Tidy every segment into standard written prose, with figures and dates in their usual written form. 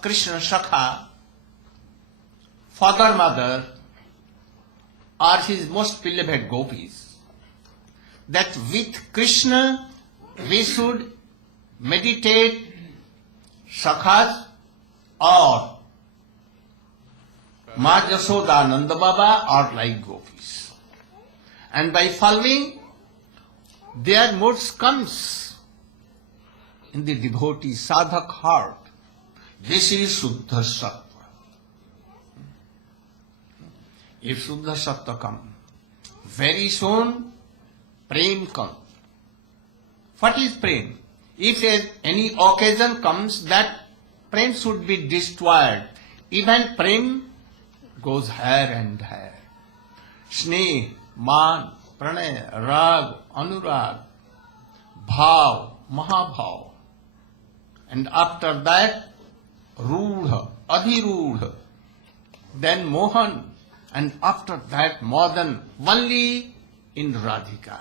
Krishna Shakha, father, mother, are his most beloved gopis. That with Krishna we should meditate Shakhas or Ma Jasoda Nanda Baba or like gopis. And by following their moods comes in the devotee sadhak heart. This is Shuddha Sattva. If Shuddha Sattva comes, very soon Prem comes. What is Prem? If any occasion comes that Prem should be destroyed, even Prem goes higher and higher. Sneh, Man, Pranay, Rag, Anurag, Bhav, Mahabhav. And after that, Rudha, Adhirudha, then Mohan, and after that Madan, only in Radhika.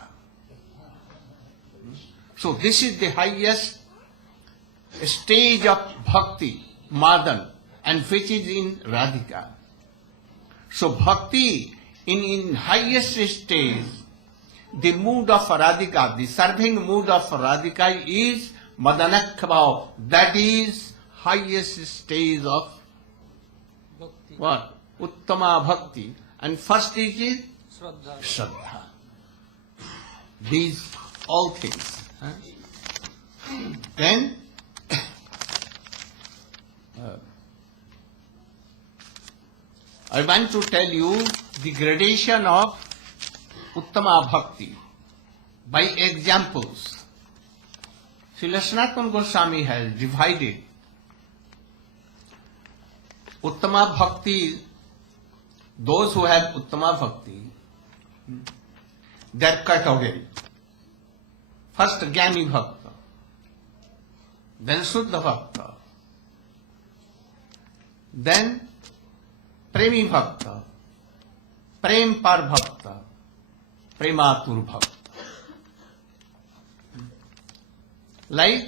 So this is the highest stage of Bhakti, Madan, and which is in Radhika. So Bhakti in highest stage, the mood of Radhika, the serving mood of Radhika is Madanakbhav, that is highest stage of Bhakti. what? Uttama Bhakti. And first stage is Shraddha. Shraddha. These all things. Then I want to tell you the gradation of Uttama Bhakti by examples. Srila Sanatana Goswami has divided Uttama Bhakti, those who have Uttama Bhakti, their category. First Jnani Bhakta, then Shuddha Bhakta, then Premi Bhakta, Prem Par Bhakta, Prematur Bhakta. Like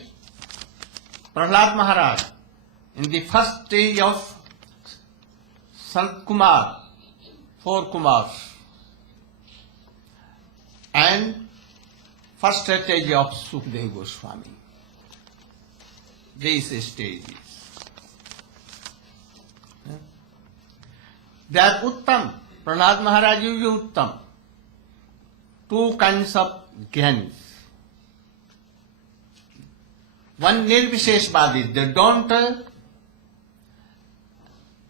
Prahlad Maharaj, in the first stage of Sant Kumar, 4 Kumars, and first stage of Sukadeva Goswami. These stages. They are Uttam. Prahlad Maharaj is Uttam. 2 kinds of Jnanis. One Nirvisheshvadi, they don't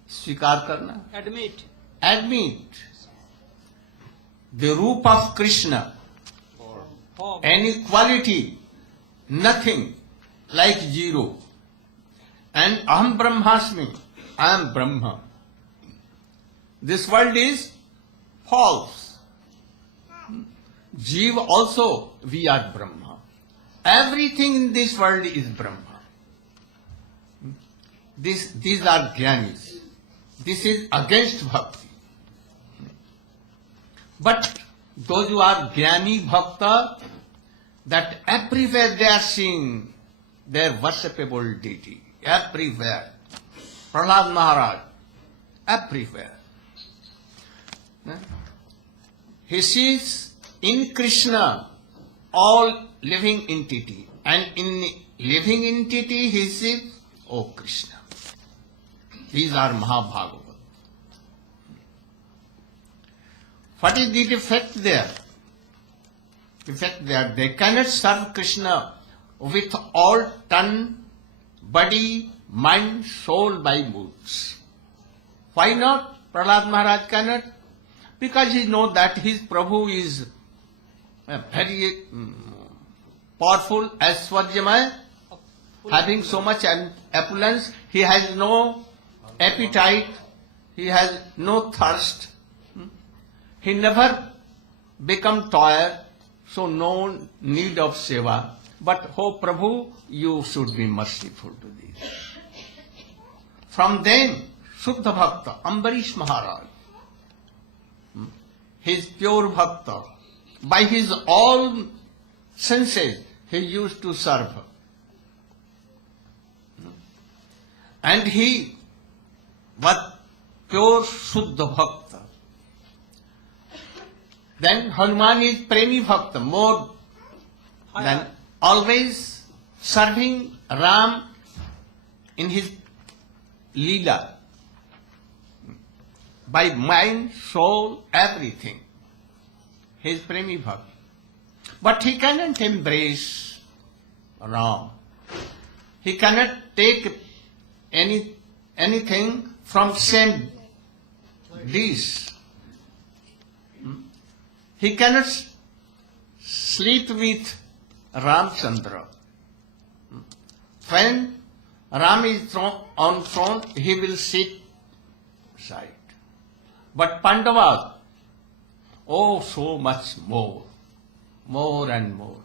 स्वीकार करना, admit the roop of Krishna, any quality, nothing, like zero. And Aham Brahmasmi, I am Brahma. This world is false. Jiva also, we are Brahma. Everything in this world is Brahma. These are Jnanis. This is against Bhakti. But those who are Jnani Bhakta, that everywhere they are seeing their worshipable deity. Everywhere. Prahlad Maharaj, everywhere. He sees in Krishna all living entity. And in living entity he sees, oh Krishna. These are Mahabhagavat. What is the defect there? Defect there, they cannot serve Krishna with all tongue, body, mind, soul by moods. Why not? Prahlad Maharaj cannot. Because he knows that his Prabhu is very powerful, Aishwaryamay, having so much opulence, he has no appetite, he has no thirst, he never become tired, so no need of seva. But, oh Prabhu, you should be merciful to these. From then, Shuddha Bhakta, Ambarish Maharaj, his pure Bhakta, by his all senses, he used to serve. And he was pure Shuddha Bhakta. Then Hanuman is Premi Bhakta, more than always serving Ram in his Leela. By mind, soul, everything. He is Premi Bhakta. But he cannot embrace Ram. He cannot take anything from same dish. He cannot sleep with Ramchandra. When Ram is on throne, he will sit side. But Pandavas, oh, so much more and more.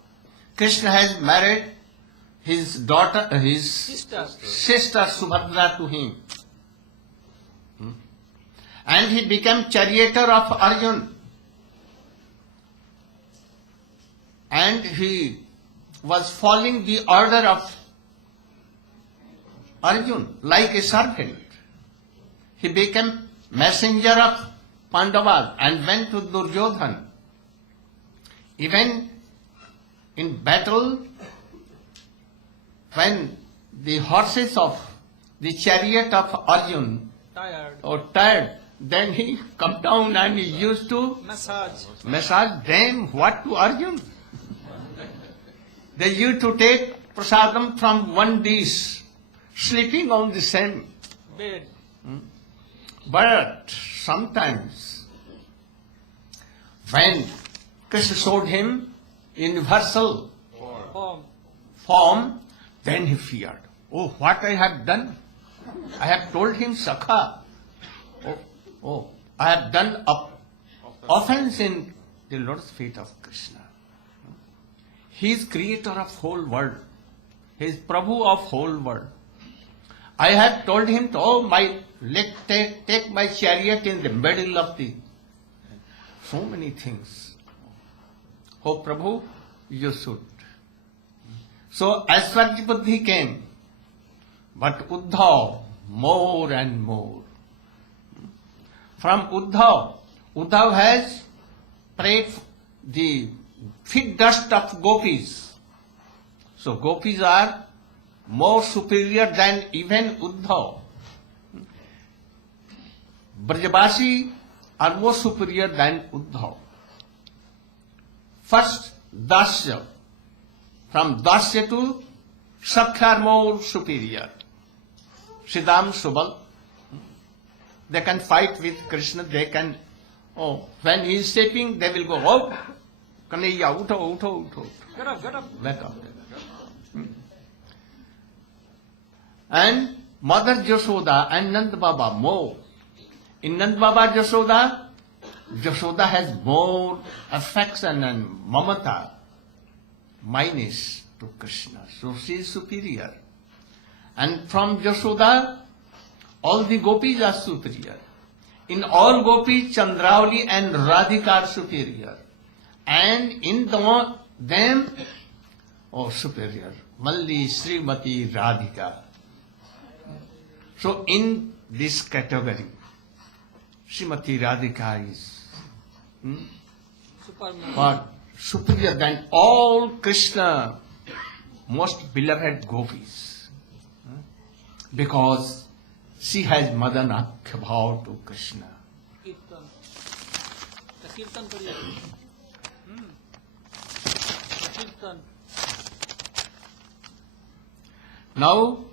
Krishna has married his daughter, his sister Subhadra to him. And he became charioteer of Arjun. And he was following the order of Arjun like a servant. He became messenger of Pandavas and went to Duryodhana. Even in battle, when the horses of the chariot of Arjun tired, then he come down and he used to massage them. What to Arjun? They used to take prasadam from one dish, sleeping on the same bed. But sometimes, when Krishna showed him universal form, then he feared. Oh, what I have done? I have told him Sakha. Oh, I have done offense in the Lord's feet of Krishna. He is creator of whole world. He is Prabhu of whole world. I have told him to, take my chariot in the middle of the... So many things. Oh Prabhu, you should. So Aishwarya Buddhi came. But Uddhav, more and more. From Uddhav has prayed the feet dust of gopis. So gopis are more superior than even Uddhav. Brajavasi are more superior than Uddhav. First, Dasya. From Dasya to Sakya are more superior. Siddham, Subal. They can fight with Krishna. They can, when he is sleeping, they will go, oh, Kanaya, utho. Get up. Wake up. And Mother Jashoda and Nand Baba more. In Nand Baba Jashoda has more affection and mamata, minus to Krishna. So she is superior. And from Jashoda, all the gopis are superior. In all gopis, Chandravali and Radhika are superior. And in them, superior. Malli, Srimati, Radhika. So in this category, Srimati Radhika is superior than all Krishna most beloved gopis. Because she has Madanakhya bhav to Krishna. Kirtan. Kirtan. Now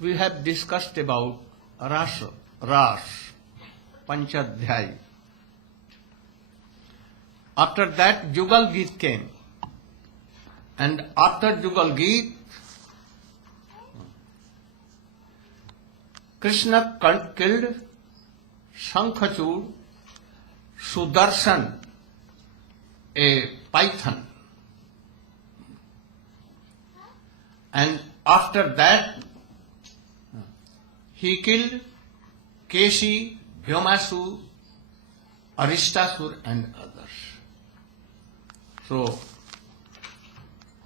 we have discussed about Ras, Panchadhyay. After that, Jugal Geet came. And after Jugal Geet, Krishna killed Shankhachud, Sudarshan, a python. And after that, he killed Keshi, Bhyomasu, Aristasur and others. So,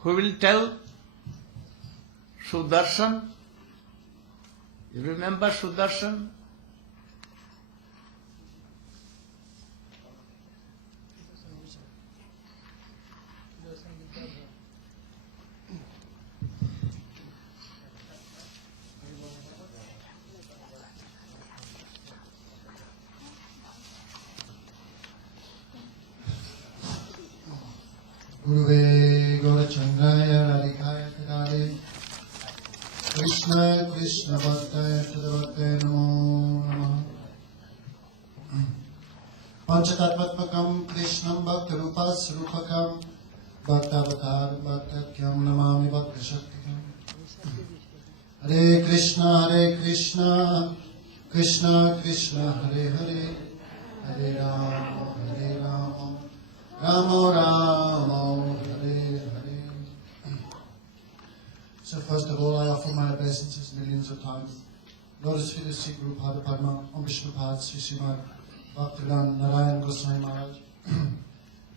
who will tell? Sudarshan You remember Sudarshan? Guruve Gaurachandraya Radhikaya Kadare Krishna Krishna Bhaktaya Tadavate Namo Namaha Panchatattvatmakam Krishnam Bhaktarupas Rupakam Bhaktavatar Bhaktatyam Namami Bhakta Shaktikam Hare Krishna Krishna Krishna Hare Hare Hare Rama Rama Rama Hare Hare. So first of all, I offer my obeisances millions of times. Lotus feet of Sri Guru Pada Padma, Om Vishnu Pad, Sri Srimad Bhaktivedanta Narayana Goswami Maharaja,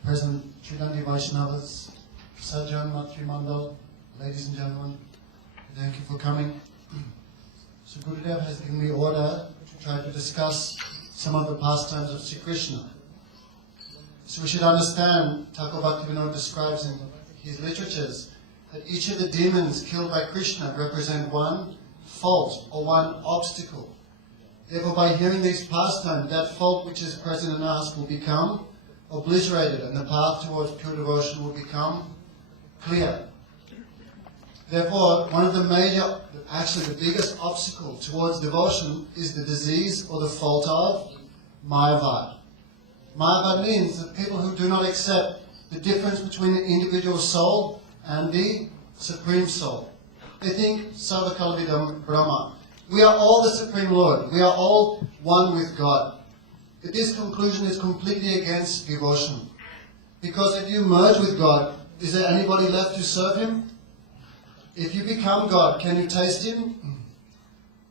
present Tridandi Vaishnavas, Sajjan Matri Mandal, ladies and gentlemen, thank you for coming. So Gurudeva has given me order to try to discuss some of the pastimes of Sri Krishna. So we should understand, Thakur Bhaktivinoda describes in his literatures, that each of the demons killed by Krishna represent one fault or one obstacle. Therefore, by hearing these pastimes, that fault which is present in us will become obliterated and the path towards pure devotion will become clear. Therefore, one of the major, actually the biggest obstacle towards devotion is the disease or the fault of Mayavad. Mayavad means that people who do not accept the difference between the individual soul and the Supreme Soul. They think, Sarvakaladvidam Brahma. We are all the Supreme Lord. We are all one with God. But this conclusion is completely against devotion. Because if you merge with God, is there anybody left to serve Him? If you become God, can you taste Him?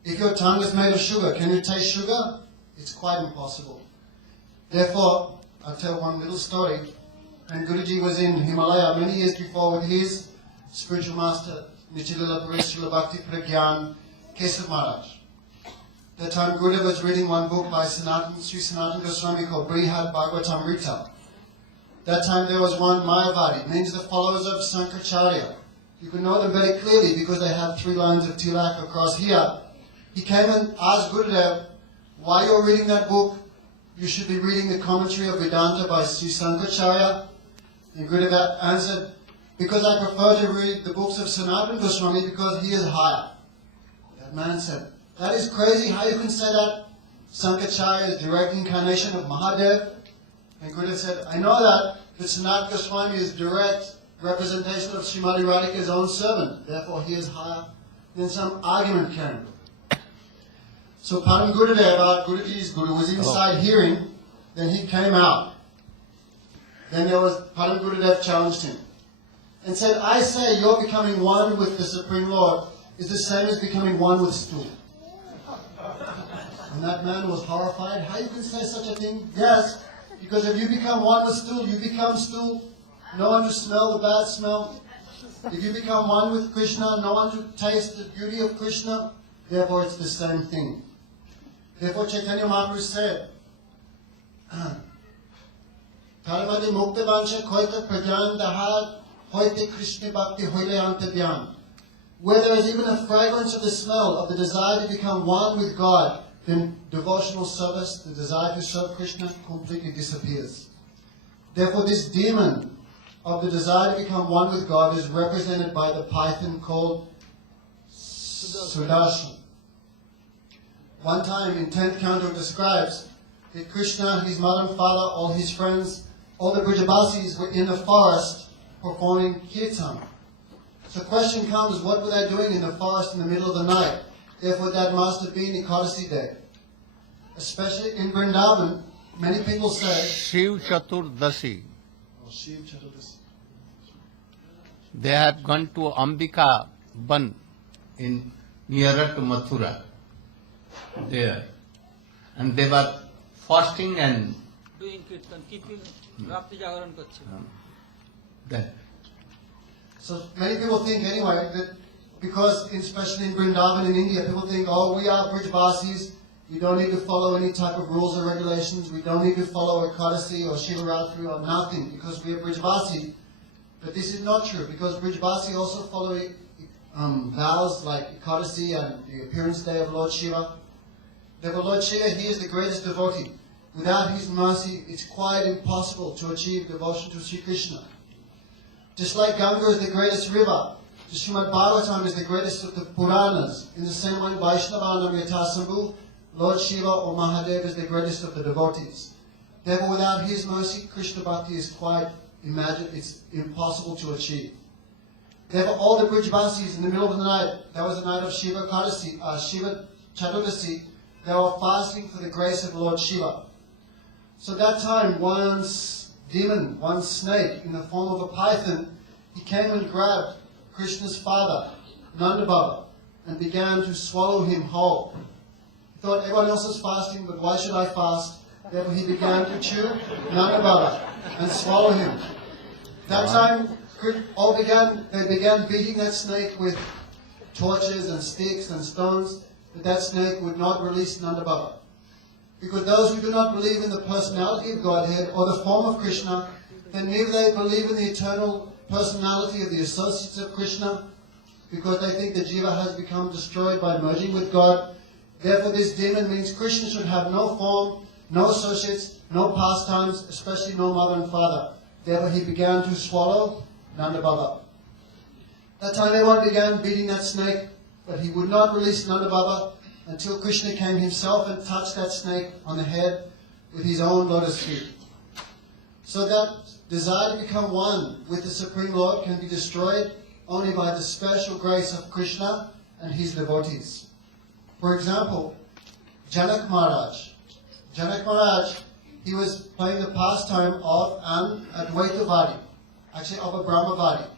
If your tongue is made of sugar, can you taste sugar? It's quite impossible. Therefore, I'll tell one little story. When Guruji was in Himalaya many years before with his spiritual master, Nichilila Paris Srila Bhakti Pragyan Kesav Maharaj. That time Gurudeva was reading one book by Sri Sanatana Goswami called Brihad Bhagavatamrita. That time there was one Mayavadi, means the followers of Sankaracharya. You can know them very clearly because they have 3 lines of tilak across here. He came and asked Gurudeva, why you're reading that book? You should be reading the commentary of Vedanta by Sri Sankaracharya. And Gurudeva answered, because I prefer to read the books of Sanatana Goswami because he is higher. That man said, that is crazy how you can say that. Sankaracharya is direct incarnation of Mahadev. And Gurudeva said, I know that, but Sanatana Goswami is direct representation of Srimati Radhika's own servant. Therefore he is higher. Then some argument came. So Param Gurudeva, Guruji's Guru, was inside hearing, then he came out. Then there was, Param Gurudeva challenged him and said, I say you're becoming one with the Supreme Lord is the same as becoming one with stool. And that man was horrified. How you can say such a thing? Yes, because if you become one with stool, you become stool. No one to smell the bad smell. If you become one with Krishna, no one to taste the beauty of Krishna. Therefore it's the same thing. Therefore Chaitanya Mahaprabhu said, Karmadi mukta vansha koita prajan dahad hoite Krishna bhakti hoile antadyan. Where there is even a fragrance of the smell of the desire to become one with God, then devotional service, the desire to serve Krishna, completely disappears. Therefore this demon of the desire to become one with God is represented by the python called Sudarshan. One time in 10th canto describes that Krishna, his mother and father, all his friends, all the Brijabasis were in the forest performing kirtan. So the question comes, what were they doing in the forest in the middle of the night? Therefore that must have been Ekadasi day. Especially in Vrindavan, many people say Shiv Chaturdasi. Shiv Chaturdasi. They had gone to Ambika Ban in nearer to Mathura. There. And they were fasting and doing kirtan, keeping Rapti Jagaran Kacche. that. So many people think anyway that because especially in Vrindavan in India, people think, oh, we are Brijvasis, we don't need to follow any type of rules or regulations, we don't need to follow Ekadasi or Shivaratri or nothing, because we are Brijvasi. But this is not true, because Brijvasi also follow vows like Ekadasi and the appearance day of Lord Shiva. Therefore, Lord Shiva, he is the greatest devotee. Without his mercy, it's quite impossible to achieve devotion to Sri Krishna. Just like Ganga is the greatest river, the Srimad Bhagavatam is the greatest of the Puranas. In the same way, Vaishnava and Yathasambu, Lord Shiva or Mahadev is the greatest of the devotees. Therefore, without his mercy, Krishna Bhakti is quite it's impossible to achieve. Therefore, all the Brijvasis in the middle of the night, that was the night of Shiva Chaturdasi, they were fasting for the grace of Lord Shiva. So that time, one demon, one snake in the form of a python, he came and grabbed Krishna's father, Nanda Baba, and began to swallow him whole. He thought, everyone else is fasting, but why should I fast? Therefore he began to chew Nanda Baba and swallow him. That time, they began beating that snake with torches and sticks and stones, but that snake would not release Nanda Baba. Because those who do not believe in the personality of Godhead or the form of Krishna, then neither they believe in the eternal personality of the associates of Krishna, because they think the jiva has become destroyed by merging with God. Therefore this demon means Krishna should have no form, no associates, no pastimes, especially no mother and father. Therefore he began to swallow Nanda Baba. That time everyone began beating that snake, but he would not release Nanda Baba until Krishna came himself and touched that snake on the head with his own lotus feet. So that desire to become one with the Supreme Lord can be destroyed only by the special grace of Krishna and his devotees. For example, Janak Maharaj. Janak Maharaj, he was playing the pastime of an Advaitavadi, actually of a Brahmavadi.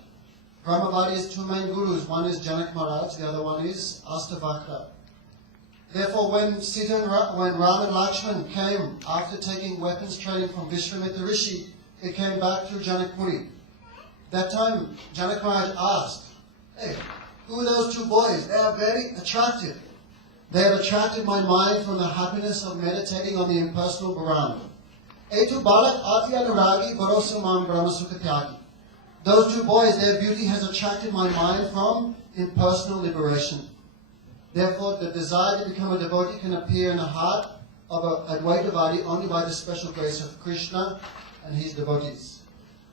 Brahmavadi has two main gurus. One is Janak Maharaj, the other one is Astavakra. Therefore, when Ram and Lakshman came after taking weapons training from Vishwamitra Rishi, they came back to Janakpuri. That time, Janak Maharaj asked, hey, who are those two boys? They are very attractive. They have attracted my mind from the happiness of meditating on the impersonal Bharan. Etu balak ati anuragi varosamam brahmasukatyagi. Those two boys, their beauty has attracted my mind from impersonal liberation. Therefore, the desire to become a devotee can appear in the heart of an Advaitavadi only by the special grace of Krishna and his devotees.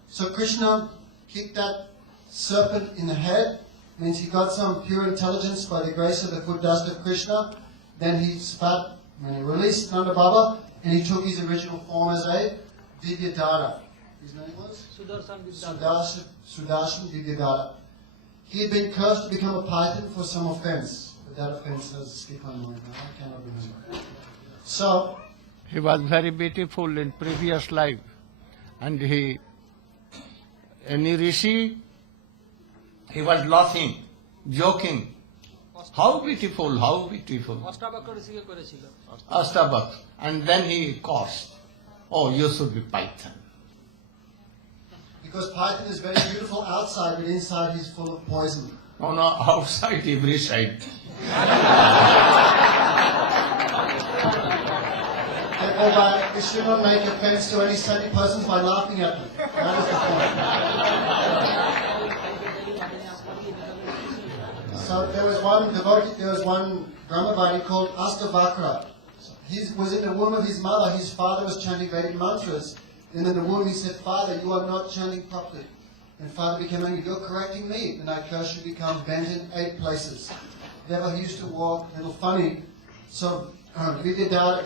So Krishna kicked that serpent in the head, means he got some pure intelligence by the grace of the foot dust of Krishna. Then he spat, when he released Nanda Baba, and he took his original form as a Vidyadhara. His name was? Sudarshan Vidyadhara. He had been cursed to become a python for some offense. But that offense has escaped my mind now. I cannot remember. So, he was very beautiful in previous life. And any rishi, he was laughing, joking. How beautiful, how beautiful. Astabak. And then he cursed. Oh, you should be python. Because python is very beautiful outside, but inside he's full of poison. No, outside, every side. Therefore, we should not make offense to any study persons by laughing at them. That is the point. So there was one devotee, there was one Brahmavadi called Astavakra. He was in the womb of his mother. His father was chanting Vedic mantras. And in the womb he said, Father, you are not chanting properly. And Father became angry, you're correcting me. And I curse you become bent in 8 places. Therefore he used to walk a little funny. So Vidyadhara,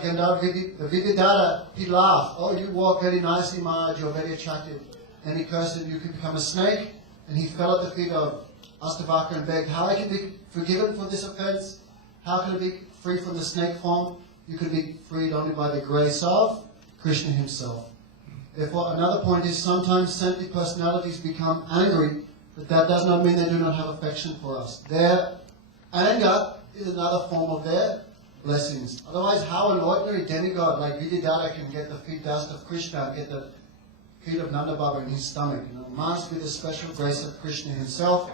he laughed. Oh, you walk very nicely, Maharaj, you're very attractive. Then he cursed him, you can become a snake. And he fell at the feet of Astavakra and begged, how I can be forgiven for this offense? How can I be free from the snake form? You can be freed only by the grace of Krishna himself. Therefore, another point is sometimes saintly personalities become angry, but that does not mean they do not have affection for us. Their anger is another form of their blessings. Otherwise, how an ordinary demigod like Vidyadhara can get the feet dust of Krishna and get the feet of Nanda Baba in his stomach? It must be the special grace of Krishna himself.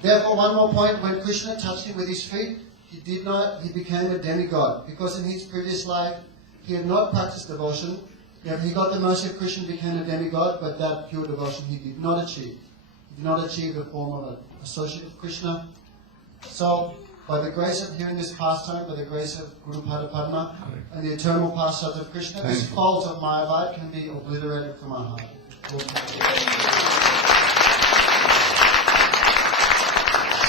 Therefore, one more point, when Krishna touched him with his feet, he became a demigod. Because in his previous life, he had not practiced devotion. Yet he got the mercy of Krishna and became a demigod, but that pure devotion he did not achieve. He did not achieve the form of an associate of Krishna. So, by the grace of hearing this pastime, by the grace of Guru Pada Padma, and the eternal pastime of Krishna, this fault of Mayavad can be obliterated from our heart.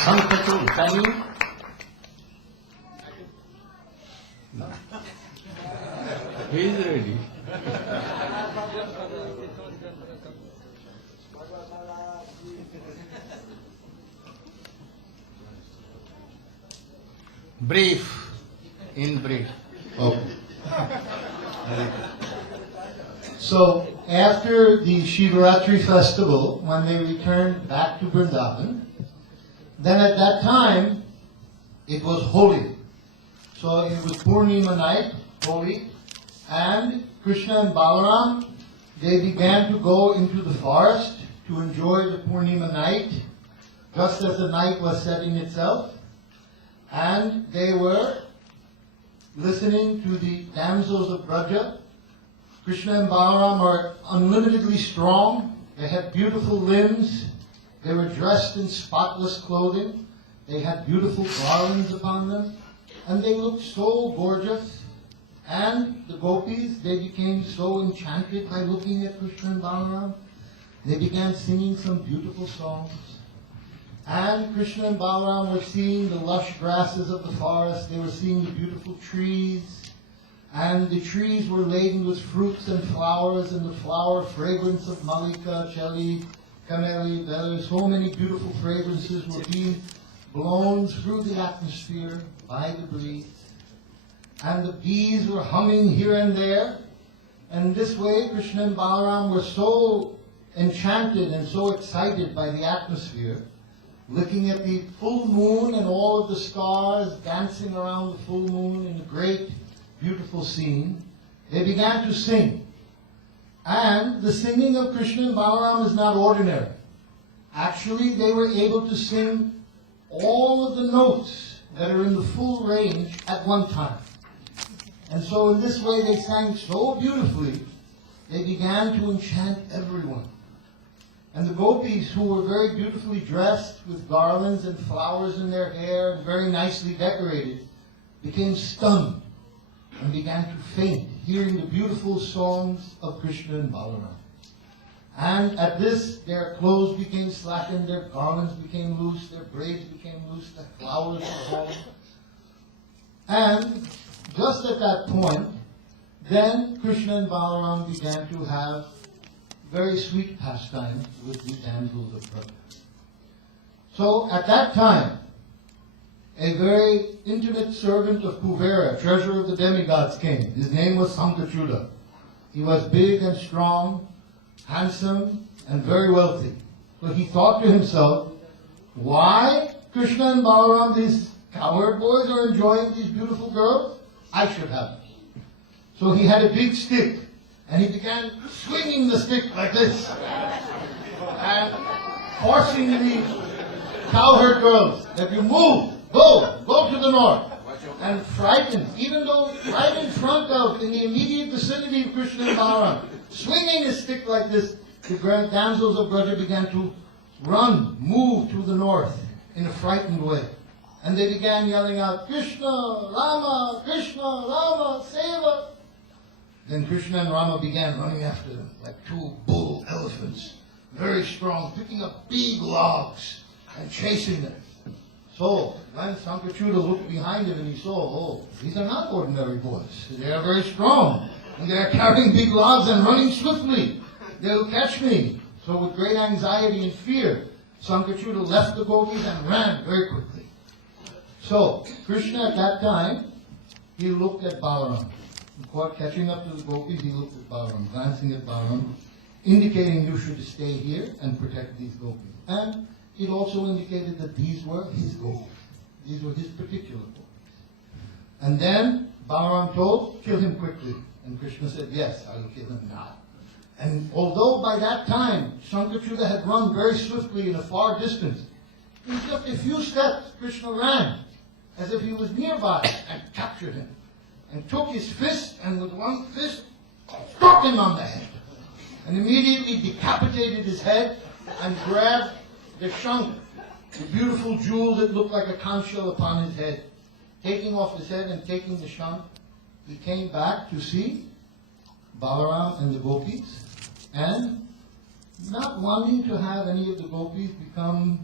Sankatu, can you? No. He is ready. Brief, in brief. Okay. So, after the Shivaratri festival, when they returned back to Vrindavan, then at that time, it was holy. So it was Purnima night, holy, and Krishna and Balaram, they began to go into the forest to enjoy the Purnima night, just as the night was setting itself, and they were listening to the damsels of Braja. Krishna and Balaram are unlimitedly strong, they had beautiful limbs, they were dressed in spotless clothing, they had beautiful garlands upon them, and they looked so gorgeous. And the gopis, they became so enchanted by looking at Krishna and Balaram, they began singing some beautiful songs. And Krishna and Balaram were seeing the lush grasses of the forest, they were seeing the beautiful trees, and the trees were laden with fruits and flowers, and the flower fragrance of Malika, Cheli, Kameli, Bella, so many beautiful fragrances were being blown through the atmosphere by the breeze. And the bees were humming here and there. And this way, Krishna and Balaram were so enchanted and so excited by the atmosphere, looking at the full moon and all of the stars dancing around the full moon in a great, beautiful scene, they began to sing. And the singing of Krishna and Balaram is not ordinary. Actually, they were able to sing all of the notes that are in the full range at one time. And so in this way they sang so beautifully, they began to enchant everyone. And the gopis, who were very beautifully dressed with garlands and flowers in their hair and very nicely decorated, became stunned and began to faint, hearing the beautiful songs of Krishna and Balaram. And at this, their clothes became slackened, their garlands became loose, their braids became loose, the flowers were falling. And just at that point, then Krishna and Balaram began to have very sweet pastimes with the damsels of Braja. So at that time, a very intimate servant of Kuvera, treasurer of the demigods, came. His name was Sankachuda. He was big and strong, handsome, and very wealthy. So he thought to himself, why Krishna and Balaram, these cowherd boys, are enjoying these beautiful girls? I should have them. So he had a big stick, and he began swinging the stick like this, and forcing the cowherd girls that you move, go to the north. And frightened, even though right in front of, in the immediate vicinity of Krishna and Balaram, swinging his stick like this, the grand damsels of Braja began to move to the north in a frightened way. And they began yelling out, Krishna, Rama, save us. Then Krishna and Rama began running after them like two bull elephants, very strong, picking up big logs and chasing them. So when Sankachuda looked behind him and he saw, these are not ordinary boys. They are very strong. And they are carrying big logs and running swiftly. They will catch me. So with great anxiety and fear, Sankachuda left the gopis and ran very quickly. So Krishna at that time, he looked at Balaram. Catching up to the gopis, he looked at Balaram, glancing at Balaram, indicating you should stay here and protect these gopis. And it also indicated that these were his gopis. These were his particular gopis. And then Balaram told, kill him quickly. And Krishna said, yes, I will kill him now. And although by that time Sankachuda had run very swiftly in a far distance, In just a few steps, Krishna ran as if he was nearby and captured him and took his fist and with one fist struck him on the head and immediately decapitated his head and grabbed the shank, the beautiful jewel that looked like a conch shell upon his head. Taking off his head and taking the shank, he came back to see Balaram and the gopis, and not wanting to have any of the gopis become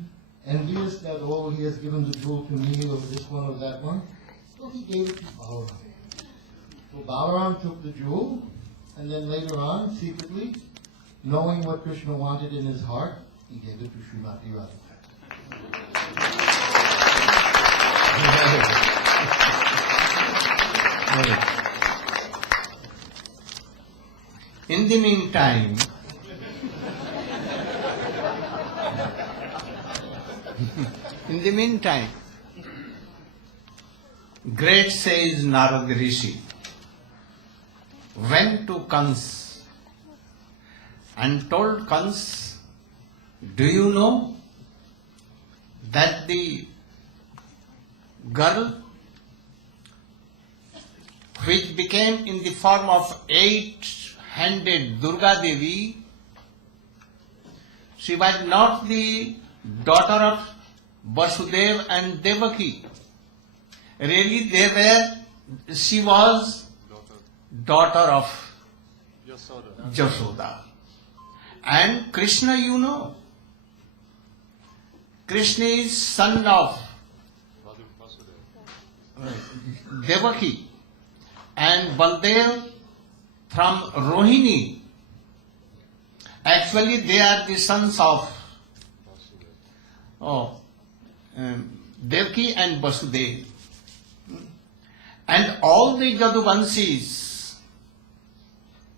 envious that, oh, he has given the jewel to me or this one or that one, so he gave it to Balaram. So Balaram took the jewel, and then later on, secretly, knowing what Krishna wanted in his heart, he gave it to Srimati Radha. In the meantime, great sage Narad Rishi went to Kans and told Kans, do you know that the girl which became in the form of 8-handed Durga Devi, she was not the daughter of Vasudeva and Devaki. Really, she was daughter of Jasoda. And Krishna, you know, Krishna is son of Devaki and Baldev from Rohini. Actually, they are the sons of Devaki and Vasudeva. And all the Jaduvanshis,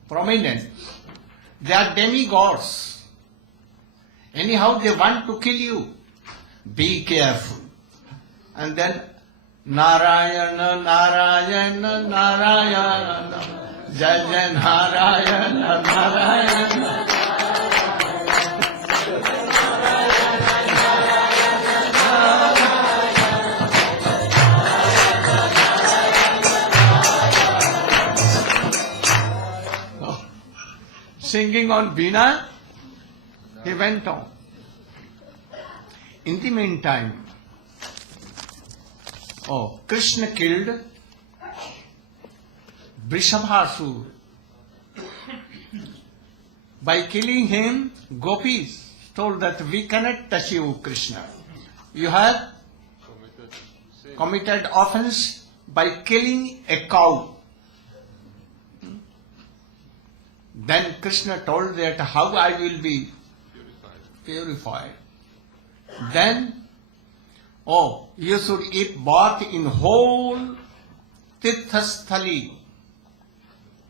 prominent, they are demigods. Anyhow, they want to kill you. Be careful. And then Narayana, Narayana, Narayana, Jai Jai Narayana, Narayana. Singing on Veena, he went on. In the meantime, Krishna killed Vrishabhasur. By killing him, gopis told that we cannot touch you, Krishna. You have committed offense by killing a cow. Then Krishna told that how I will be purified. Then, you should eat bath in whole Tirthasthali.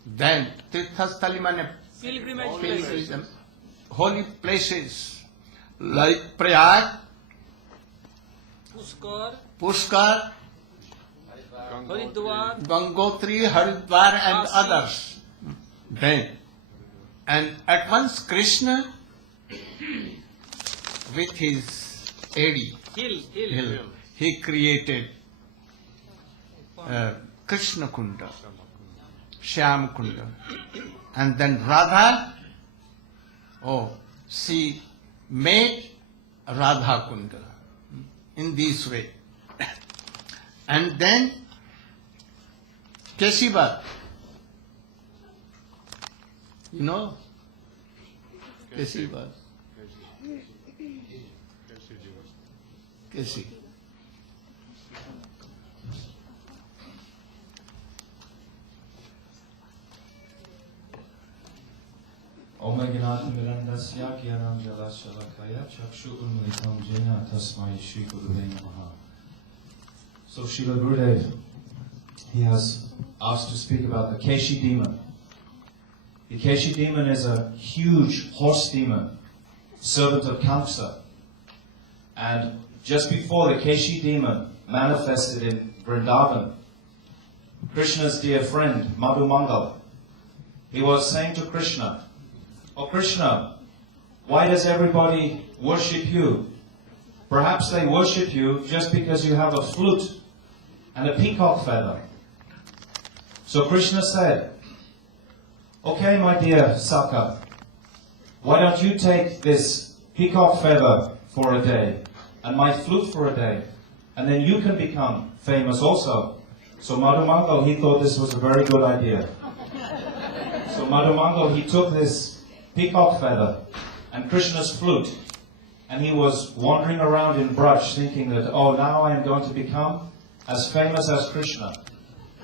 Then, Tirthasthali means Pilgrimage places. holy places like Prayag, Pushkar, Haridwar, Gangotri, Haridwar and Kasi. others. Then, and at once Krishna with his Adi, hill, he created Krishna Kunda, Shyam Kunda. And then Radha, she made Radha Kunda in this way. And then Keshiva, you know, Keshiva, Keshi. Om Gnanam Mirandasya Gyanam Jalashalakaya Chakshu Unmilitam Jena Tasmai Shri Gurudeva Namaha. So Srila Gurudeva, he has asked to speak about the Keshi demon. The Keshi demon is a huge horse demon, servant of Kamsa. And just before the Keshi demon manifested in Vrindavan, Krishna's dear friend, Madhu Mangal, he was saying to Krishna, "Oh Krishna, why does everybody worship you? Perhaps they worship you just because you have a flute and a peacock feather. So Krishna said, okay, my dear Saka, why don't you take this peacock feather for a day and my flute for a day, and then you can become famous also. So Madhumangal, he thought this was a very good idea. So Madhumangal, he took this peacock feather and Krishna's flute, and he was wandering around in Braj thinking that, oh, now I am going to become as famous as Krishna.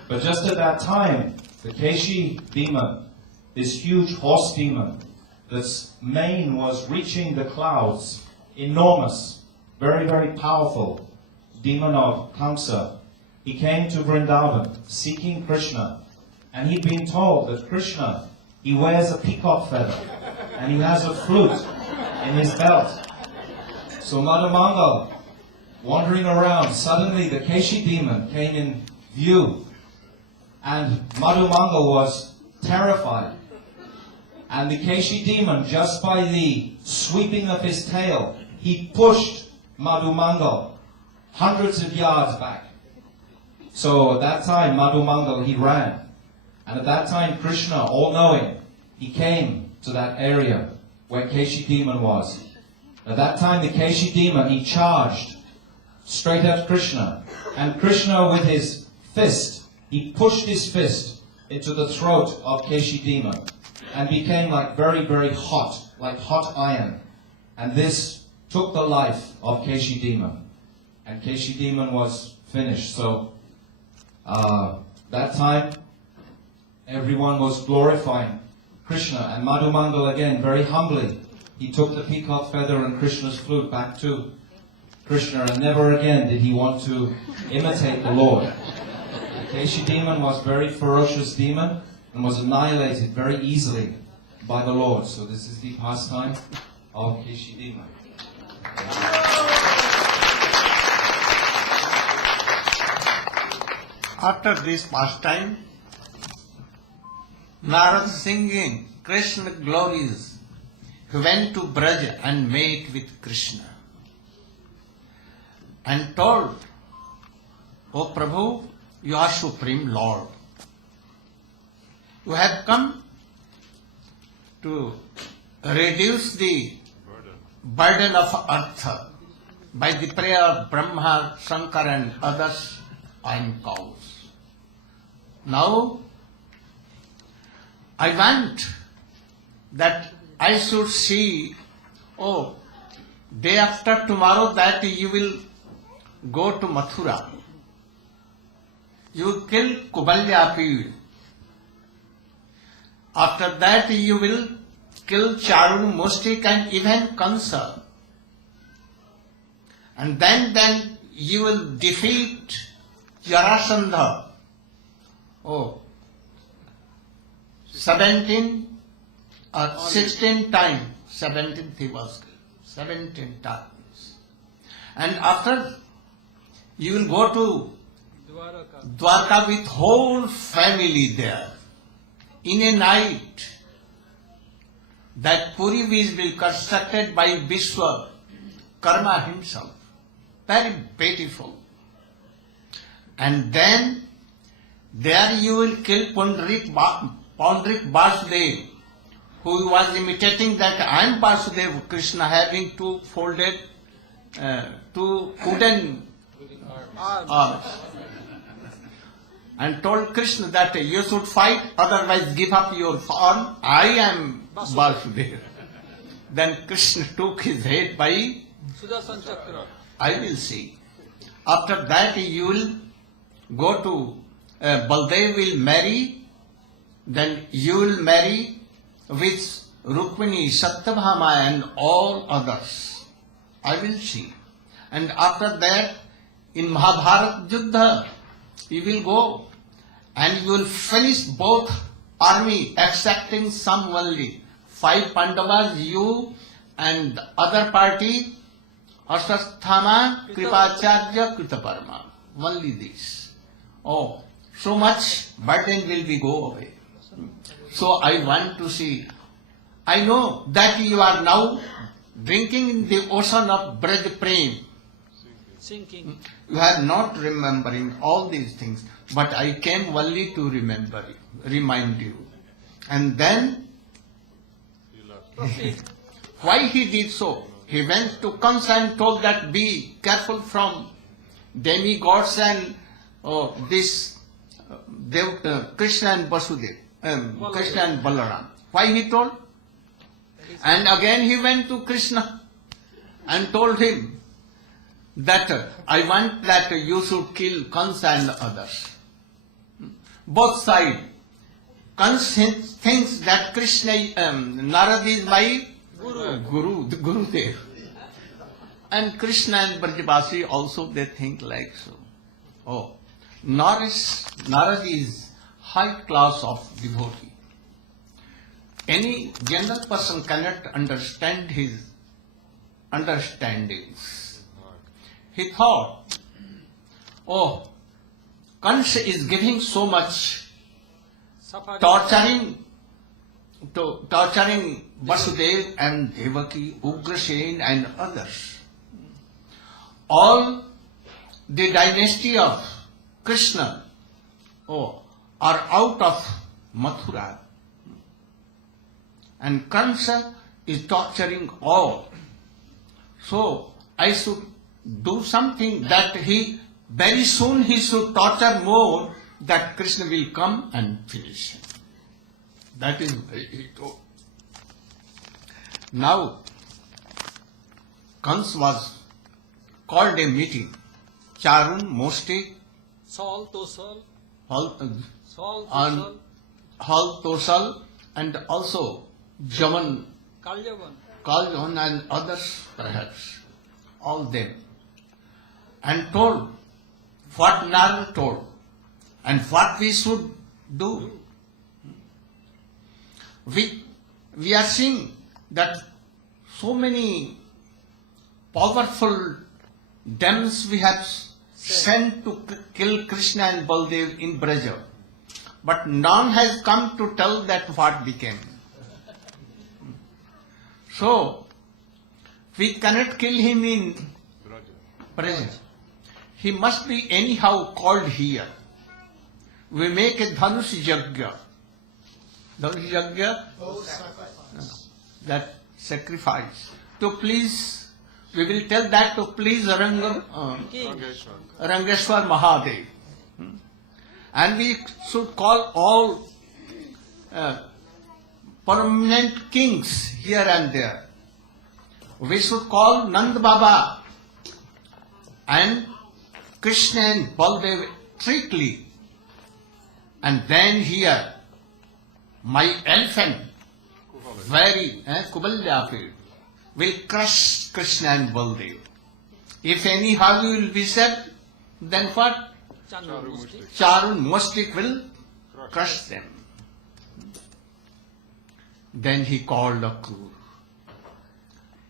But just at that time, the Keshi demon, this huge horse demon, this mane was reaching the clouds, enormous, very, very powerful demon of Kamsa. He came to Vrindavan seeking Krishna, and he'd been told that Krishna, he wears a peacock feather and he has a flute in his belt. So Madhumangal, wandering around, suddenly the Keshi demon came in view, and Madhumangal was terrified. And the Keshi demon, just by the sweeping of his tail, he pushed Madhumangal hundreds of yards back. So at that time, Madhumangal, he ran. And at that time, Krishna, all-knowing, he came to that area where Keshi demon was. At that time, the Keshi demon, he charged straight at Krishna. And Krishna, with his fist, he pushed his fist into the throat of Keshi demon and became like very, very hot, like hot iron. And this took the life of Keshi demon. And Keshi demon was finished. So, that time, everyone was glorifying Krishna. And Madhumangal, again, very humbly, he took the peacock feather and Krishna's flute back to Krishna, and never again did he want to imitate the Lord. The Keshi demon was a very ferocious demon and was annihilated very easily by the Lord. So this is the pastime of Keshi demon. After this pastime, Narad singing Krishna glories, he went to Braj and met with Krishna and told, O Prabhu, you are Supreme Lord. You have come to reduce the burden of earth by the prayer of Brahma, Shankar and others and cows. Now, I want that I should see, oh, day after tomorrow that you will go to Mathura. You will kill Kubalya Pir. After that you will kill Charu, Mustik and even Kansa. And then you will defeat Jarasandha. Oh, 17 or 16 times. 17th he was killed. 17 times. And after you will go to Dwarka with whole family there. In a night, that Puri will be constructed by Vishwa Karma himself. Very beautiful. And then there you will kill Pandrik Vasudev, who was imitating that I am Vasudev, Krishna having two wooden arms. And told Krishna that you should fight, otherwise give up your form. I am Vasudev. Then Krishna took his head by Sudarshan Chakra. I will see. After that you will go to Baldev will marry, then you will marry with Rukmini, Satyabhama and all others. I will see. And after that, in Mahabharat Yuddha, you will go and you will finish both army excepting some only. 5 Pandavas, you and other party, Ashwatthama, Kripacharya, Kritaparma. Only this. Oh, so much burden will be go away. So I want to see. I know that you are now drinking in the ocean of Braj Prem. Thinking. You are not remembering all these things, but I came only to remind you. And then, why he did so? He went to Kamsa and told that be careful from demigods and Krishna and Vasudev, Krishna and Balaram. Why he told? And again he went to Krishna and told him that I want that you should kill Kansa and others. Both sides. Kansa thinks that Krishna, Narad is my Gurudev. And Krishna and Brajavasi also they think like so. Oh, Narad is high class of devotee. Any general person cannot understand his understandings. He thought, oh, Kansa is giving so much Suffering. torturing Vasudev and Devaki, Ugrasen and others. All the dynasty of Krishna are out of Mathura. And Kansa is torturing all. So I should do something that very soon he should torture more, that Krishna will come and finish him. That is why he told. Now, Kans was called a meeting. Charun, Mosti, Sol, Tosal, Hal Sol, and Tosal, Hal Tosal, and also Jaman, Kalyavan. Kalyan and others perhaps, all them, and told what Narayana told and what we should do. We are seeing that so many powerful demons we have sent to kill Krishna and Baldev in Braja, but none has come to tell that what became. So, we cannot kill him in Braja. He must be anyhow called here. We make a Dhanush Yajna. Dhanush Yajna, that sacrifice. To please, we will tell that to please King. Rangeshwar Mahadev. And we should call all permanent kings here and there. We should call Nand Baba and Krishna and Baldev strictly. And then here, my elephant, Kubalya, will crush Krishna and Baldev. If anyhow you will be said, then what? Charun Mustik will crush them. Then he called Akrur.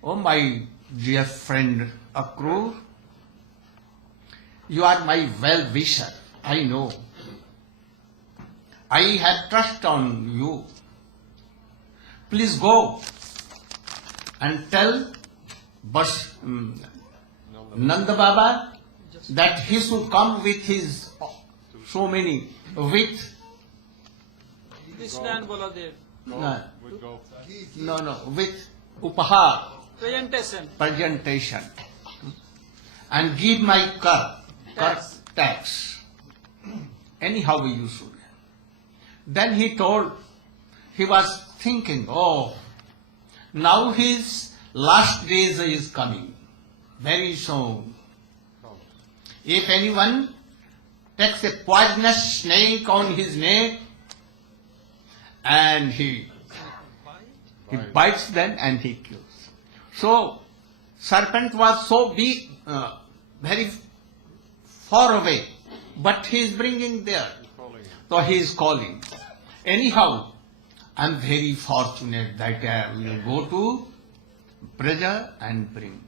Oh my dear friend Akrur, you are my well-wisher, I know. I have trust on you. Please go and tell Nanda Baba that he should come with his so many, with Krishna and Baladev. with upahar, Presentation. and give my tax. Anyhow you should. Then he told, he was thinking, oh, now his last days is coming, very soon. If anyone takes a poisonous snake on his neck, and he bites them and he kills. So, serpent was so big, very far away, but he is bringing there. So he is calling. Anyhow, I am very fortunate that I will go to Braja and bring.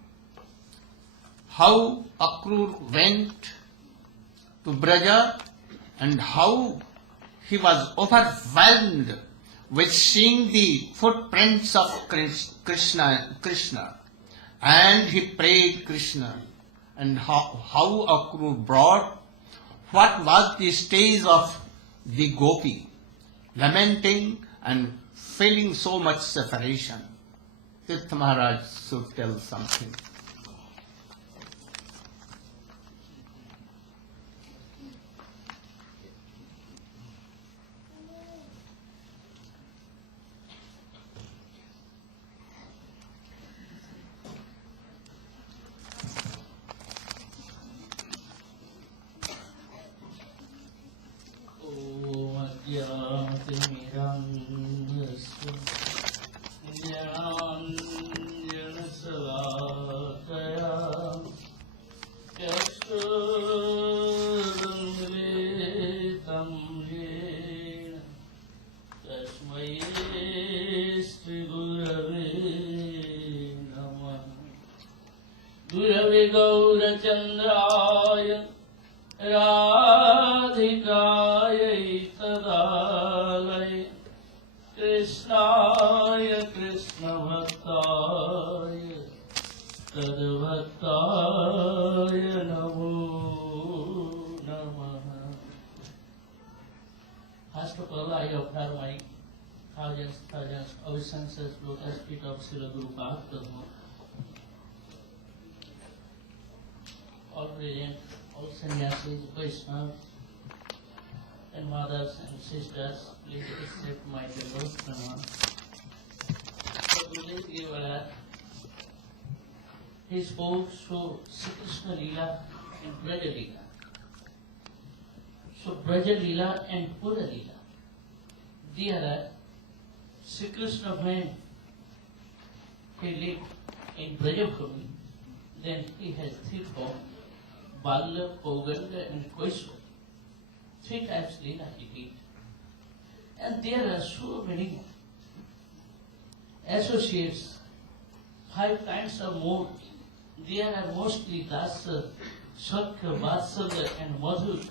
How Akrur went to Braja and how he was overwhelmed with seeing the footprints of Krishna, and he prayed Krishna, and how Akrura brought, what was the stage of the gopi, lamenting and feeling so much separation. Tirth Maharaj should tell something. Gurave Gaura Chandraya Radhikaya Tadalaya Krishnaya Krishna Bhaktaya Tadbhaktaya Namo Namaha. First of all, I offer my thousands obeisances lotus feet of Srila Gurudeva, all present, all sannyasis, Vaishnavas, and mothers and sisters, please accept my devout pranam. So Gurudeva, he spoke so Sri Krishna Leela and Braja Leela. So Braja Leela and Pura Leela, they are Sri Krishna when he lived in Brajabhumi, then he has three forms, Balla, Poganda and Koiswa. Three times Leela he did. And there are so many associates, 5 kinds of modes. There are mostly Dasa, Shakya, Vatsalya and Madhur.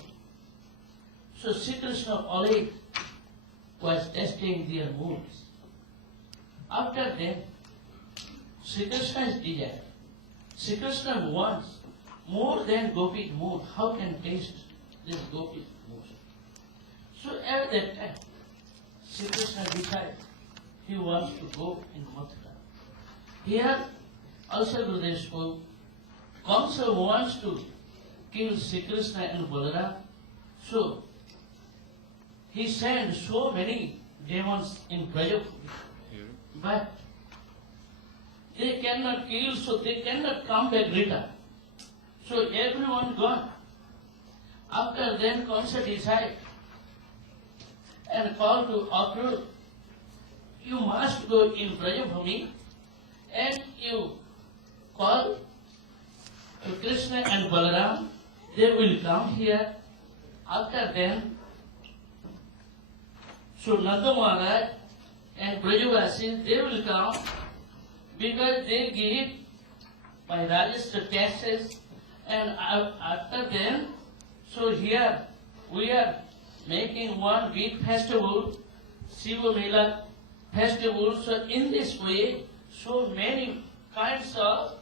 So Sri Krishna always was testing their moods. After that, Sri Krishna's desire. Sri Krishna wants more than Gopi's mood. How can taste this Gopi's mood? So at that time, Sri Krishna decided he wants to go in Mathura. Here also Gurudeva spoke, Kamsa wants to kill Sri Krishna and Balaram. So he sent so many demons in Brajapuri. But they cannot kill, so they cannot come back return. So everyone gone. After then Kamsa decided and called to Akrura, you must go in Brajabhumi and you call Krishna and Balaram, they will come here. After then, so Nanda Maharaj and Brajavasis, they will come because they give by registered taxes, and after then, so here we are making one big festival, Shiva Mela festival. So in this way, so many kinds of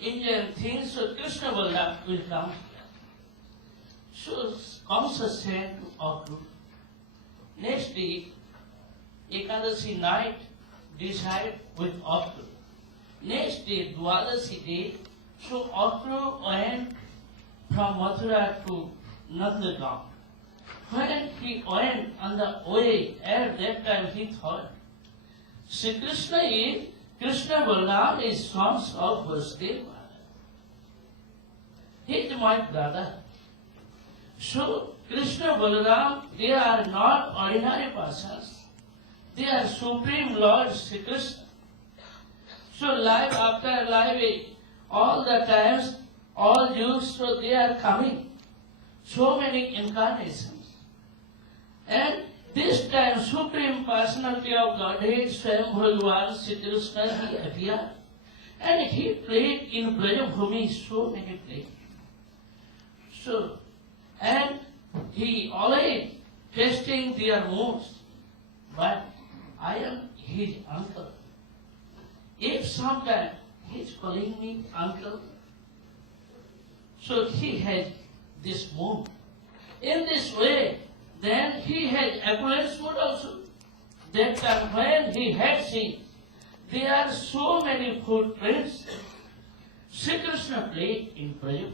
Indian things, so Krishna Balaram will come here. So Kamsa sent to Akrura. Next day, Ekadasi night, decide with Akrura. Next day, Dwadasi day, so Akrura went from Mathura to Nandagaon. When he went on the way, at that time he thought, Sri Krishna Balaram is sons of Vasudeva. He is my brother. So Krishna Balaram, they are not ordinary persons. They are Supreme Lord Sri Krishna. So life after life, all the times, all Jews, so they are coming. So many incarnations. And this time, Supreme Personality of Godhead, Swayam Bhagavan Sri Krishna, he appeared. And he played in Brajabhumi so many plays. So, and he always testing their moods. But I am his uncle. If sometime he is calling me uncle, So he has this mood. In this way, then he has opulence mood also. That time when he had seen, there are so many footprints. Sri Krishna played in Braj.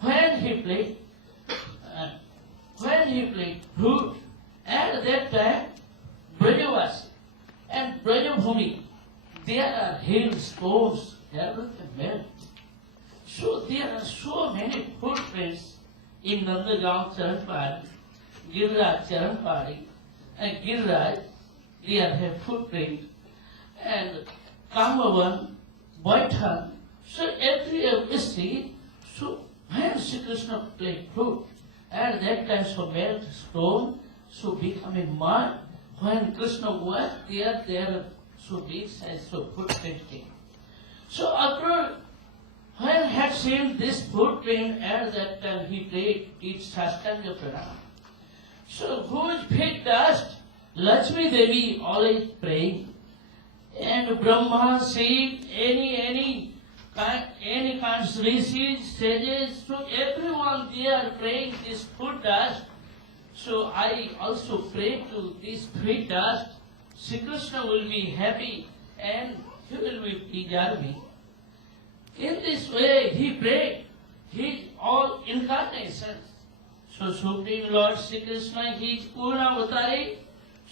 When he played flute, at that time, Brajavasi and Brajabhumi, there are hailstones, there are melt. So there are so many footprints in Nandagaon Charanpadi, Giriraj Charanpadi, and Giriraj, there have footprint, and Kamavan, Baithan, so every street, so when Sri Krishna played flute, at that time so melt stone, so becoming mud. When Krishna was there are so big size, so footprint came. So Akrura, when had seen this footprint, at that time he prayed, did Sastanga Pranam. So whose feet dust, Lakshmi Devi always praying, and Brahma, Shiv, any kind of rishis, sages, so everyone they are praying this foot dust. So I also pray to this feet dust. Sri Krishna will be happy and he will be preserve me. In this way he prayed. He all incarnations. So Supreme Lord Sri Krishna, he is Purna Avatari.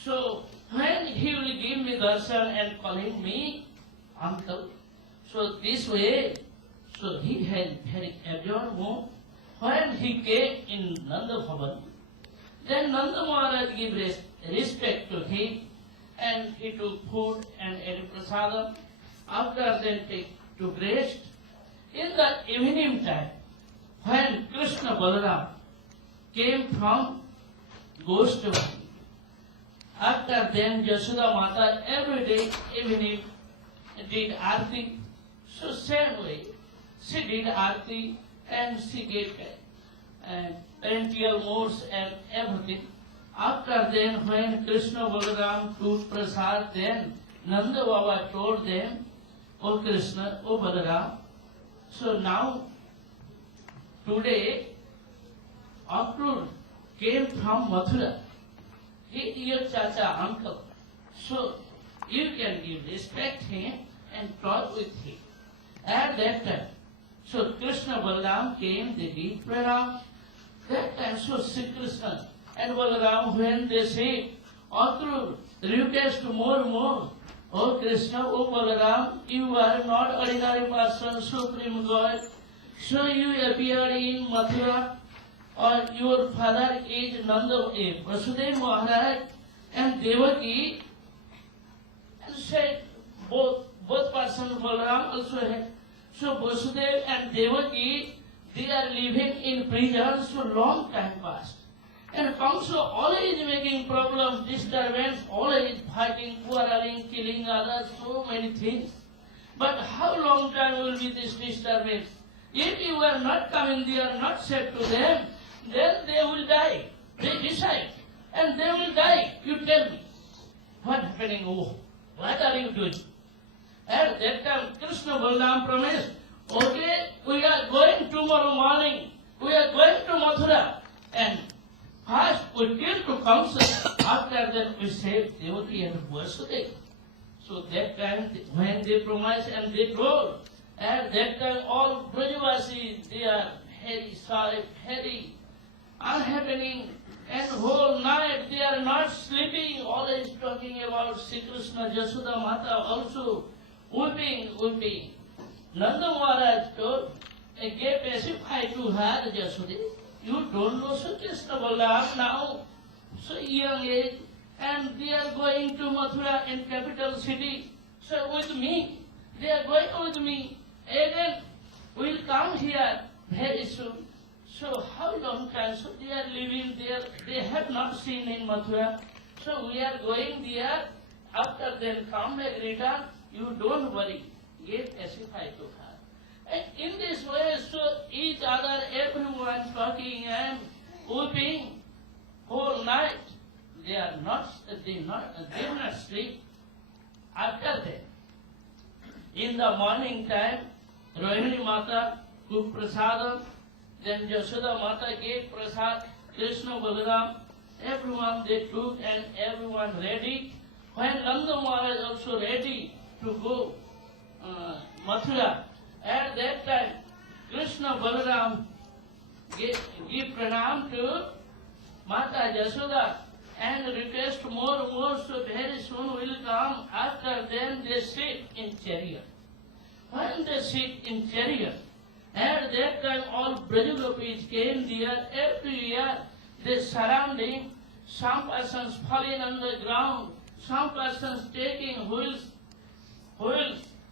So when he will give me darshan and calling me uncle. So this way, so he had very absorbed mood. When he came in Nanda Bhavan, then Nanda Maharaj gave respect to him and he took food and ate prasadam. After then take to rest. In the evening time, when Krishna Balaram came from Goswami, after then Yashoda Mata every day evening did Aarti. So same way, she did Aarti and she gave parental modes and everything. After then, when Krishna Balaram took prasad, then Nanda Baba told them, O Krishna, O Balaram, so now, today, Akrura came from Mathura. He is your chacha, uncle. So, you can give respect him and talk with him. At that time, so Krishna Balaram came, they did pranam. That time, so Sri Krishna and Balaram, when they say, Akrura, request more. O Krishna, O Balaram, you are not ordinary person, Supreme God. So you appeared in Mathura, or your father is Nanda, Vasudeva Maharaj and Devaki, and said both persons Balaram also had. So Vasudeva and Devaki, they are living in prison, so long time passed. And Kamsa always making problems, disturbance, always fighting, quarreling, killing others, so many things. But how long time will be this disturbance? If you are not coming, they are not said to them, then they will die. They decide. And they will die. You tell me. What happening? Oh, what are you doing? At that time, Krishna Balaram promised, okay, we are going tomorrow morning. We are going to Mathura. And first we kill to Kamsa. After that we save Devaki and Vasudeva. So that time, when they promised and they told, at that time all Brajavasi, they are very sorry, very unhappening, and whole night they are not sleeping, always talking about Sri Krishna, Yashoda Mata also weeping. Nanda Maharaj told, gave pacify to her, Yashoda, you don't know Sri Krishna Balaram now, so young age, and they are going to Mathura in capital city. So with me, they are going with me. Again, we'll come here very soon. So how long time? So they are living there. They have not seen in Mathura. So we are going there. After then come back, return. You don't worry. Get pacify to her. And in this way, so each other, everyone talking and weeping whole night. They did not sleep. After that, in the morning time, Rohini Mata cook prasadam. Then Yashoda Mata gave prasad, Krishna Balaram, everyone they took and everyone ready. When Nanda Maharaj also ready to go Mathura, at that time Krishna Balaram give pranam to Mata Yashoda and request more, so very soon will come. After then they sit in chariot. When they sit in chariot, at that time all Brajagopis came there. Every year they surrounding, some persons falling on the ground, some persons taking wheels,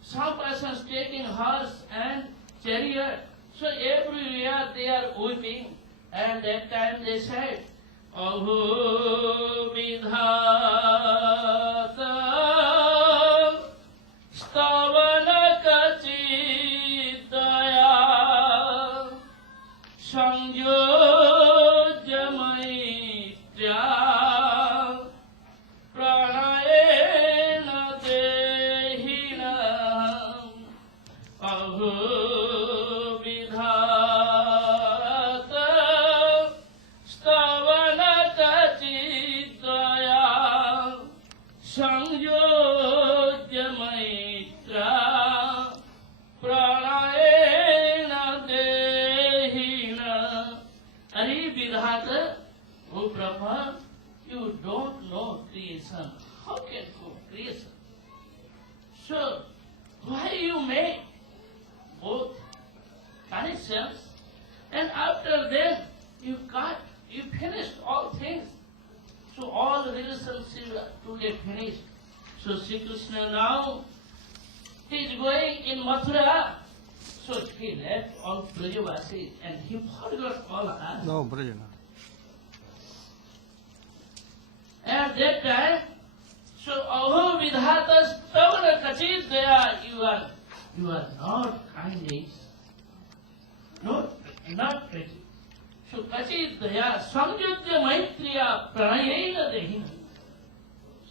some persons taking horse and chariot. So every year they are weeping. At that time they said, Aho Vidhata Stavana Kachitaya Sanjojya Maitya Pranayena Dehina Aho Vidhata Stavana Kachitaya Sanjojya Maitra Pranayena Dehina. Are Vidhata, O Brahma, you don't know creation. How can you know creation? So, why you make both connections and after that you finished all things. So all relationships today finished. So Sri Krishna now he is going in Mathura. So he left all Brajavasis and he forgot all us. No, Brajana. At that time, so Aho Vidhata Stavana Kachit there, you are not kindly, not pretty. So Kachit there, Samyujya Maitriya Pranayena Dehina.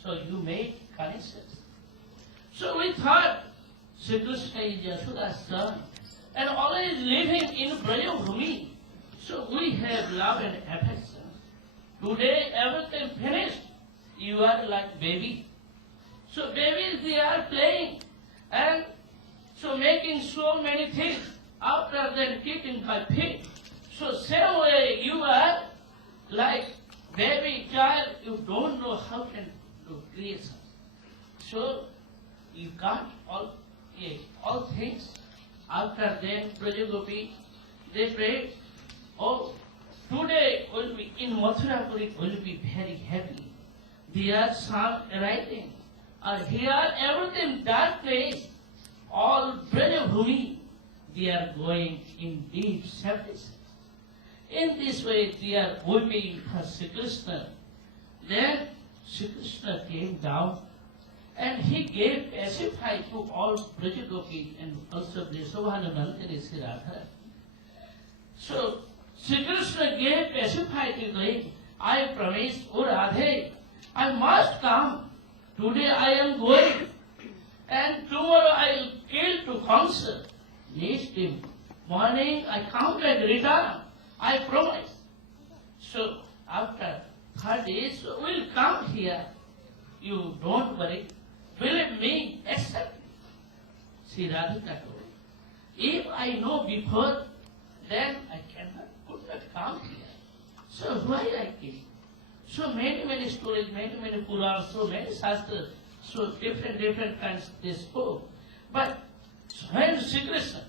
So you made connections. So we thought Sri Krishna is Yashoda's son and always living in Brajabhumi. So we have love and affection. Today everything finished. You are like baby. So babies they are playing and so making so many things. After then kicking by feet. So same way you are like baby child. You don't know how can do creation. So you got all things. After then Brajagopi they prayed. Oh, today will be in Mathurapuri will be very heavy. There sun rising. Here everything dark place. All Brajabhumi they are going in deep separateness. In this way they are weeping for Sri Krishna. Then Sri Krishna came down and he gave pacify to all Brajagopis and also Vrishabhanandani Sri Radha. So Sri Krishna gave pacify to them. I promise, O Radhe, I must come. Today I am going and tomorrow I will kill to concert. Next morning I come and return. I promise. So after 3 days we will come here. You don't worry. Believe me, accept me. Sri Radhika told, if I know before, then I could not come here. So why I came? So many stories, many Purans, so many Shastras, so different kinds they spoke. But when Sri Krishna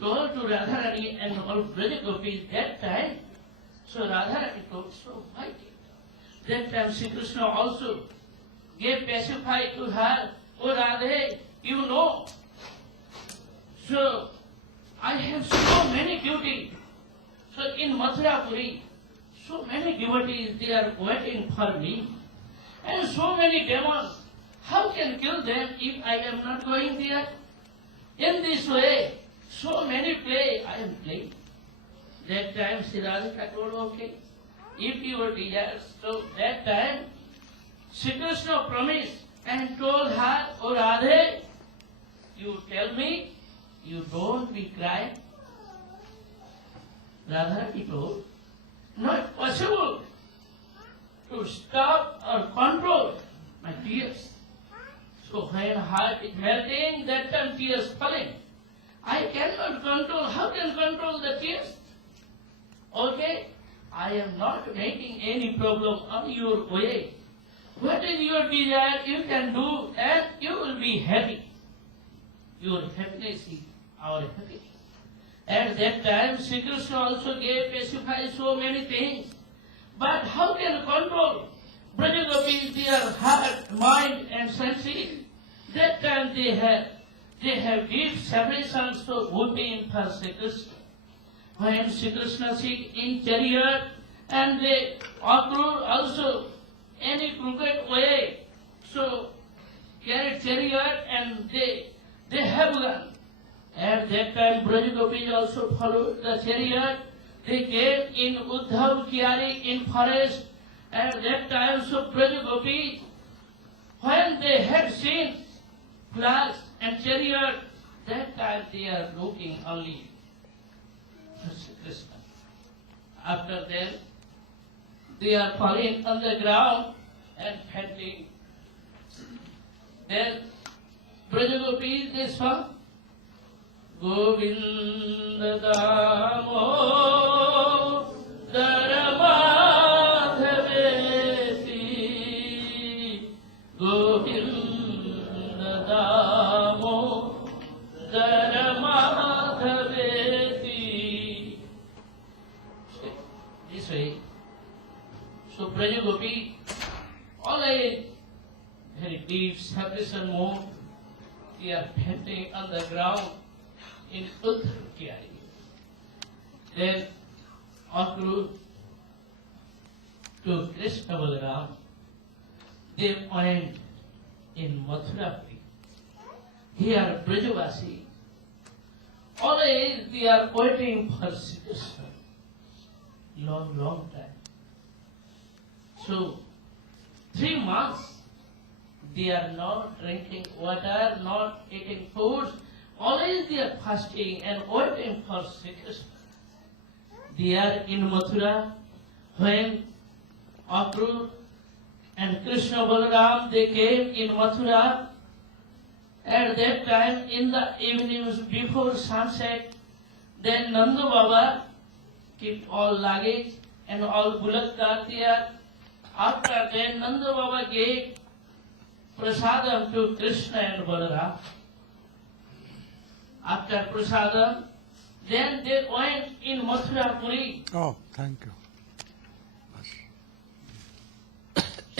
told to Radharani and all Brajagopis that time, so Radharani told, so why came? That time Sri Krishna also gave pacify to her, O Radhe, you know. So I have so many duties. So in Mathurapuri, so many devotees they are waiting for me. And so many demons, how can kill them if I am not going there? In this way, so many play, I am playing. That time Sri Radhika told, okay, if you will be there. So that time, Sri Krishna promised and told her, O Radhe, you tell me, you don't be crying. Radha, he told, not possible to stop or control my tears. So when heart is melting, that time tears falling. I cannot control. How can control the tears? Okay, I am not making any problem on your way. What is your desire, you can do and you will be happy. Your happiness is our happiness. At that time, Sri Krishna also gave, specified so many things. But how can control Braja Gopis, their heart, mind and senses? That time they have deep separation, so weeping for Sri Krishna. When Sri Krishna sit in chariot and they approve also any crooked way, so carry chariot and they have gone. At that time, Braja Gopis also followed the chariot. They came in Uddhav Kiari in forest. At that time, so Braja Gopis, when they had seen flowers and chariot, that time they are looking only to Sri Krishna. After that, they are falling on the ground and fainting. Then Braja Gopis, they saw Govinda Damo Daramadhavesi Govinda Damo Daramadhavesi. This way. So Braja Gopi, all a very deep separation mode, they are fainting on the ground in Uddhav Kiari. Then Akru to Krishna Balaram, they went in Mathurapuri. Here Brajavasi, always they are waiting for Sri Krishna. Long time. So 3 months they are not drinking water, not eating food. Always they are fasting and waiting for Sri Krishna. They are in Mathura when Akrur and Krishna Balaram, they came in Mathura. At that time, in the evenings before sunset, then Nanda Baba kept all luggage and all bullock cart there. After that, Nanda Baba gave prasadam to Krishna and Balaram. After prasadam, then they went in Mathura Puri. Oh, thank you.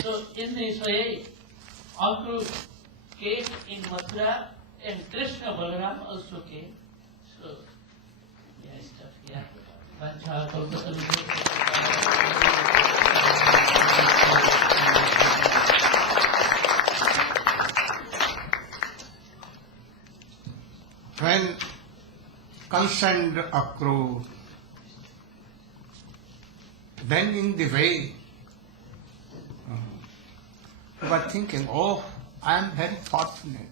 So in this way, Akru came in Mathura and Krishna Balaram also came. So, yeah, stuff here. Vancha Kalpataru. When concerned Akru, then in the way, you were thinking, oh, I am very fortunate.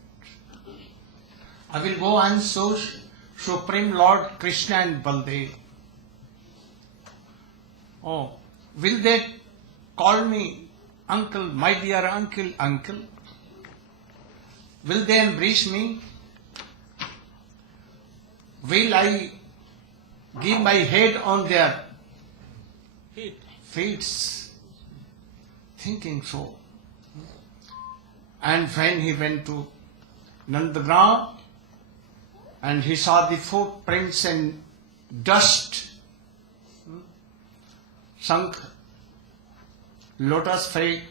I will go and show Supreme Lord Krishna and Baldev. Oh, will they call me uncle, my dear uncle, uncle? Will they embrace me? Will I give my head on their feet? Thinking so. And when he went to Nandagram and he saw the footprints and dust, Shankh, lotus feet,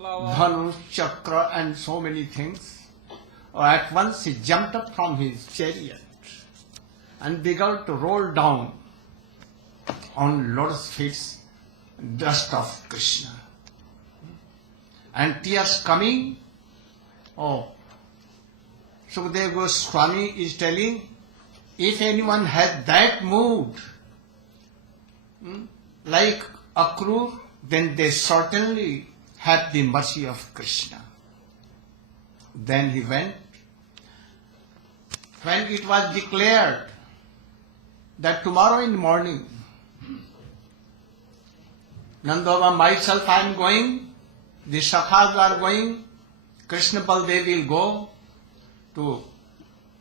Dhanush, Chakra and so many things, at once he jumped up from his chariot and began to roll down on lotus feet dust of Krishna. And tears coming. Oh, Sukadeva Goswami is telling, if anyone had that mood, like Akrur, then they certainly had the mercy of Krishna. Then he went when it was declared that tomorrow in the morning, Nandava, myself, I am going, the Sakhas are going, Krishna Baldev will go to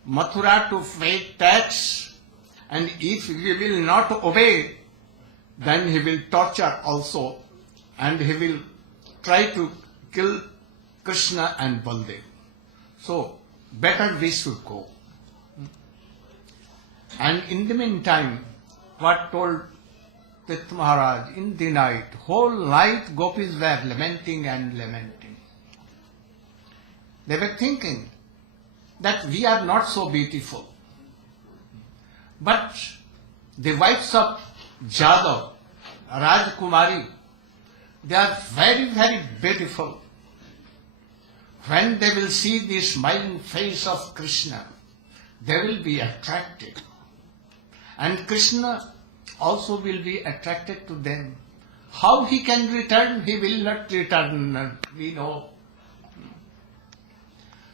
Mathura to pay tax, and if he will not obey, then he will torture also, and he will try to kill Krishna and Baldev. So, better we should go. And in the meantime, what told Tirth Maharaj, in the night, whole night gopis were lamenting and lamenting. They were thinking that we are not so beautiful. But the wives of Jadav, Rajkumari, they are very, very beautiful. When they will see the smiling face of Krishna, they will be attracted. And Krishna also will be attracted to them. How he can return? He will not return, we know.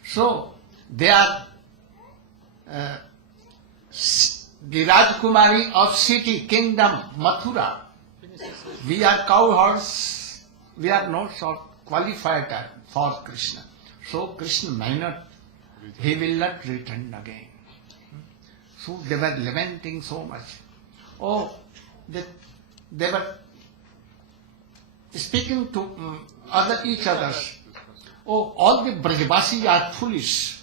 So, they are the Rajkumari of city, kingdom, Mathura. We are cowherds. We are not so qualified for Krishna. So Krishna may not, he will not return again. So they were lamenting so much. Oh, they were speaking to each others. Oh, all the Brajavasis are foolish.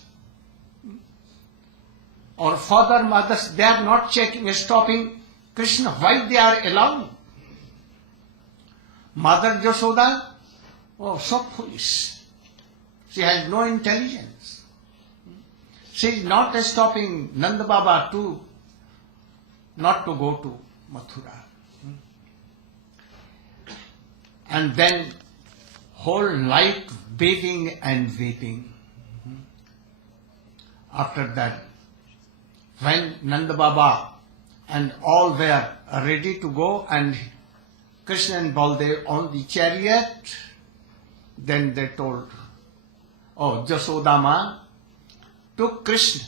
Or father, mothers, they are not stopping Krishna. Why they are allowing? Mother Jashoda, oh, so foolish. She has no intelligence. She is not stopping Nanda Baba not to go to Mathura. And then whole night bathing and weeping. After that, when Nanda Baba and all were ready to go and Krishna and Baldev on the chariot, then they told, oh, Jasodama took Krishna